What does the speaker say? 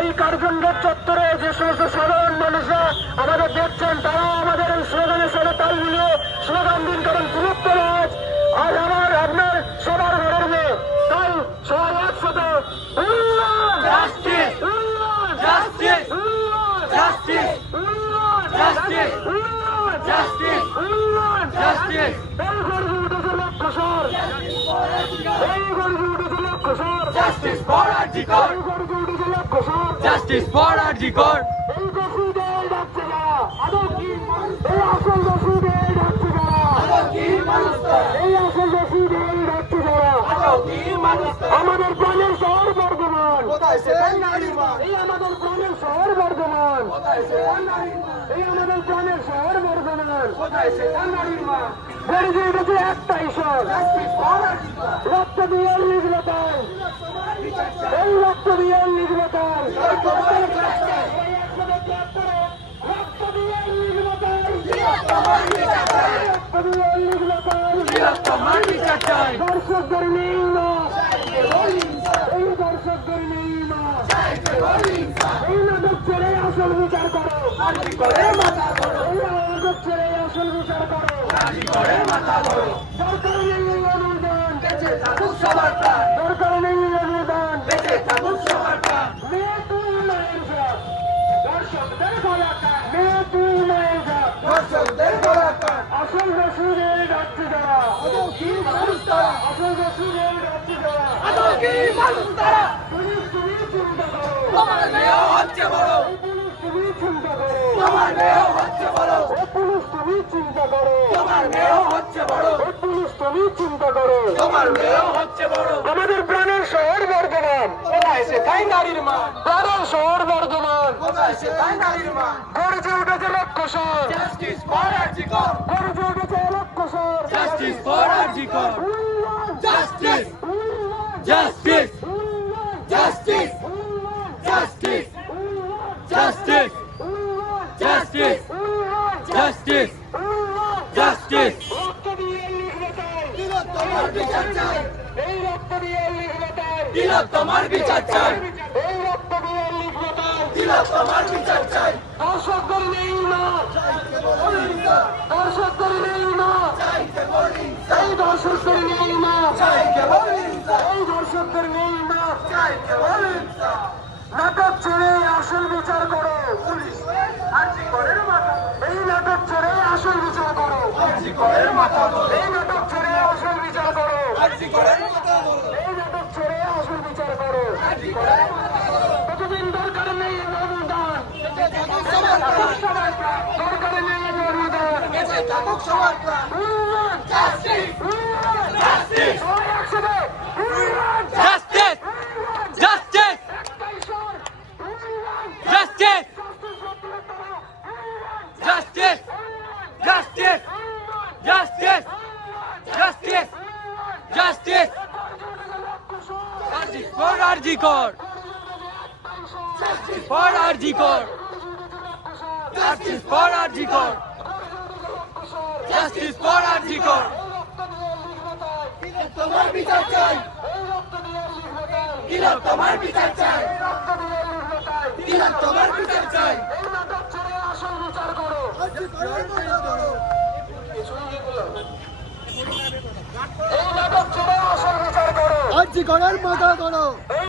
এই কার্যঞ্জর চত্বরে যে সমস্ত সাধারণ মানুষরা আমাদের দেখছেন তারাও আমাদের এই স্লোগানের সাথে তাল মিলিয়ে স্লোগান দিন কারণ গুরুত্ব আজ আজ আমার আপনার সবার ঘরের মেয়ে তাই সবাই একসাথে! Justice! উল্লাস! Justice! Justice! Justice! Justice! Justice! এই গর্জে উঠেছে লক্ষ্যস্বর এই গর্জে উঠেছে লক্ষ্যস্বর justice for RG Kar justice for RG Kar আমাদের প্রাণের শহর বর্ধমান। এই আমাদের প্রাণের শহর বর্ধমান। কোথায় এই আমাদের প্রাণের শহর বর্ধমান। কোথায় সে? গেছে একটা ঈশ্বর। রক্ত দিয়ে লিখলো তাই এই রক্ত দিয়ে তোমার বিচার চাই দর্শকদের নেই না এই দর্শকদের নেই না এই নাটক ছেড়ে আসল বিচার করো এই নাটক ছেড়ে করো দরকার নেই অনুদান সবার দরকার নেই এই অনুদান বেঁচে থাকুক সবার প্রাণ মেয়ে তুই মায়ের জাত দর্শকদের গলাকার মেয়ে তুই মায়ের জাত দর্শকদের গোলাকার আসল রসুলের ডাকছে যারা কি মানুষ তারা আসল রসুলের ডাকছে যারা কি মানুষ তারা পুলিশ তুমি হচ্ছে বড় পুলিশ তুমি চিন্তা করো তোমার মেয়েও হচ্ছে বড় পুলিশ তুমি চিন্তা করো তোমার মেয়েও হচ্ছে বড় পুলিশ তুমি চিন্তা করো তোমার মেয়েও হচ্ছে বড় আমাদের প্রাণের শহর বর্ধমান। কোথায় সে তাই নারীর মা প্রাণের শহর বর্ধমান। কোথায় সে তাই নারীর মা গর্জে উঠেছে লক্ষ্যস্বর জাস্টিস ফর আরজিকর গর্জে উঠেছে লক্ষ্যস্বর justice for RG Kar justice justice justice justice justice justice justice justice তোমার বিচার চাই এই রক্ত দিয়ে লিখবে তাই তোমার বিচার চাই এই রক্ত দিয়ে লিখবে তাই তোমার বিচার চাই দর্শকদের নেই না দর্শকদের নেই এই দর্শকদের নেই না এই দর্শকদের নেই না নাটক ছেড়ে আসল বিচার করো এই নাটক ছেড়ে আসল বিচার করো। আরজি করে মাথা ধরো এই নাটক ছেড়ে আসল বিচার করো আরজি করে মাথা ধরো এই নাটক ছেড়ে আসল বিচার করো আরজি করে কতদিন দরকার নেই এই অনুদান দরকার নেই অনুদান justice justice justice justice RG Kar RG Kar justice for আরজি কর জাস্টিস ফর আরজি কর জাস্টিস ফর আরজি কর তোমার বিচার চাই দিলাম তোমার বিচার চাই দিলাম তোমার বিচার চাই বিচার করো করার মাথা করো।